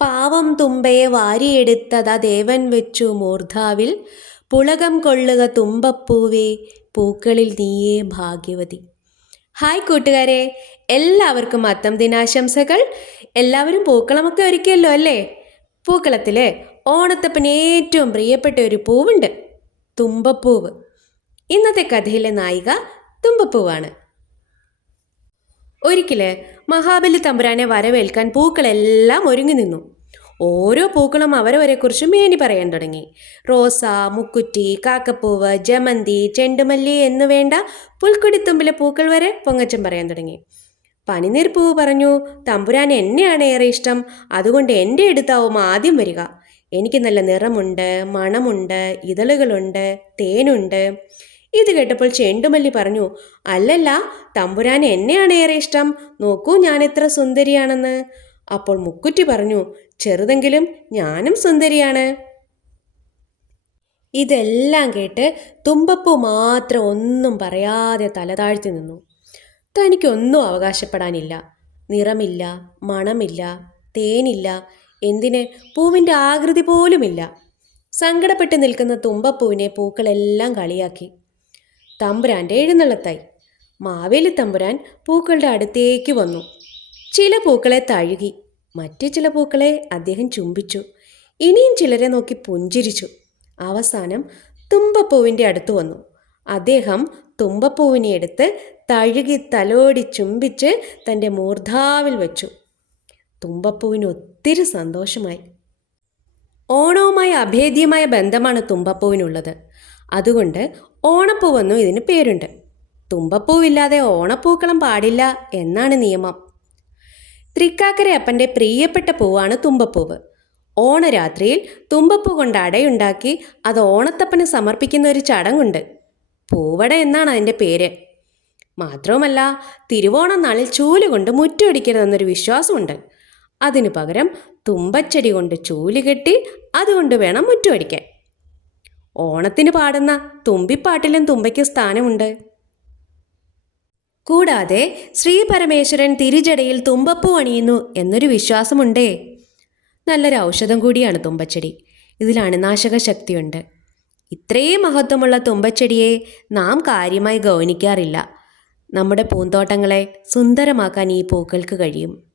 പാവം തുമ്പയെ വാരിയെടുത്തതാ ദേവൻ വെച്ചു മൂർധാവിൽ. പുളകം കൊള്ളുക തുമ്പപ്പൂവേ പൂക്കളിൽ നീയേ ഭാഗ്യവതി. ഹായ് കൂട്ടുകാരെ എല്ലാവർക്കും അത്തം ദിനാശംസകൾ. എല്ലാവരും പൂക്കളമൊക്കെ ഒരുക്കിയല്ലോ അല്ലേ? പൂക്കളത്തിൽ ഓണത്തപ്പന് ഏറ്റവും പ്രിയപ്പെട്ട ഒരു പൂവുണ്ട് തുമ്പപ്പൂവ്. ഇന്നത്തെ കഥയിലെ നായിക തുമ്പപ്പൂവാണ്. ഒരിക്കൽ മഹാബലി തമ്പുരാനെ വരവേൽക്കാൻ പൂക്കളെല്ലാം ഒരുങ്ങി നിന്നു. ഓരോ പൂക്കളും അവരവരെക്കുറിച്ച് മേനി പറയാൻ തുടങ്ങി. റോസ മുക്കുറ്റി കാക്കപ്പൂവ് ജമന്തി ചെണ്ടുമല്ലി എന്നു വേണ്ട പുൽക്കൊടിത്തുമ്പിലെ പൂക്കൾ വരെ പൊങ്ങച്ചം പറയാൻ തുടങ്ങി. പനിനീർ പൂവ് പറഞ്ഞു തമ്പുരാൻ എന്നെയാണ് ഏറെ ഇഷ്ടം. അതുകൊണ്ട് എന്റെ അടുത്താവും ആദ്യം വരിക. എനിക്ക് നല്ല നിറമുണ്ട് മണമുണ്ട് ഇതളുകളുണ്ട് തേനുണ്ട്. ഇത് കേട്ടപ്പോൾ ചെണ്ടുമല്ലി പറഞ്ഞു അല്ലല്ല തമ്പുരാൻ എന്നെയാണ് ഏറെ ഇഷ്ടം. നോക്കൂ ഞാൻ എത്ര സുന്ദരിയാണെന്ന്. അപ്പോൾ മുക്കുറ്റി പറഞ്ഞു ചെറുതെങ്കിലും ഞാനും സുന്ദരിയാണ്. ഇതെല്ലാം കേട്ട് തുമ്പപ്പൂ മാത്രം ഒന്നും പറയാതെ തലതാഴ്ത്തി നിന്നു. തനിക്കൊന്നും അവകാശപ്പെടാനില്ല. നിറമില്ല മണമില്ല തേനില്ല എന്തിന് പൂവിന്റെ ആകൃതി പോലുമില്ല. സങ്കടപ്പെട്ട് നിൽക്കുന്ന തുമ്പപ്പൂവിനെ പൂക്കളെല്ലാം കളിയാക്കി. തമ്പുരാന്റെ എഴുന്നള്ളത്തായി. മാവേലി തമ്പുരാൻ പൂക്കളുടെ അടുത്തേക്ക് വന്നു. ചില പൂക്കളെ തഴുകി മറ്റു ചില പൂക്കളെ അദ്ദേഹം ചുംബിച്ചു. ഇനിയും ചിലരെ നോക്കി പുഞ്ചിരിച്ചു. അവസാനം തുമ്പപ്പൂവിന്റെ അടുത്ത് വന്നു. അദ്ദേഹം തുമ്പപ്പൂവിനെ എടുത്ത് തഴുകി തലോടി ചുംബിച്ച് തന്റെ മൂർധാവിൽ വെച്ചു. തുമ്പപ്പൂവിന് ഒത്തിരി സന്തോഷമായി. ഓണവുമായി അഭേദ്യമായ ബന്ധമാണ് തുമ്പപ്പൂവിനുള്ളത്. അതുകൊണ്ട് ഓണപ്പൂവെന്നും ഇതിന് പേരുണ്ട്. തുമ്പപ്പൂവില്ലാതെ ഓണപ്പൂക്കളം പാടില്ല എന്നാണ് നിയമം. തൃക്കാക്കരയപ്പന്റെ പ്രിയപ്പെട്ട പൂവാണ് തുമ്പപ്പൂവ്. ഓണരാത്രിയിൽ തുമ്പപ്പൂ കൊണ്ട് അടയുണ്ടാക്കി അത് ഓണത്തപ്പന് സമർപ്പിക്കുന്ന ഒരു ചടങ്ങുണ്ട്. പൂവട എന്നാണ് അതിന്റെ പേര്. മാത്രവുമല്ല തിരുവോണം നാളിൽ ചൂൽ കൊണ്ട് മുറ്റമടിക്കരുതെന്നൊരു വിശ്വാസമുണ്ട്. അതിനു പകരം തുമ്പച്ചെടി കൊണ്ട് ചൂൽ കെട്ടി അതുകൊണ്ട് വേണം മുറ്റമടിക്കാൻ ഓണത്തിന് പാടുന്ന തുമ്പിപ്പാട്ടിലും തുമ്പയ്ക്ക് സ്ഥാനമുണ്ട്. കൂടാതെ ശ്രീ പരമേശ്വരൻ തിരിജടയിൽ തുമ്പപ്പൂ അണിയുന്നു എന്നൊരു വിശ്വാസമുണ്ടേ. നല്ലൊരു ഔഷധം കൂടിയാണ് തുമ്പച്ചെടി. ഇതിൽ അണുനാശക ശക്തിയുണ്ട് ഇത്രയും മഹത്വമുള്ള തുമ്പച്ചെടിയെ നാം കാര്യമായി ഗൗനിക്കാറില്ല. നമ്മുടെ പൂന്തോട്ടങ്ങളെ സുന്ദരമാക്കാൻ ഈ പൂക്കൾക്ക് കഴിയും.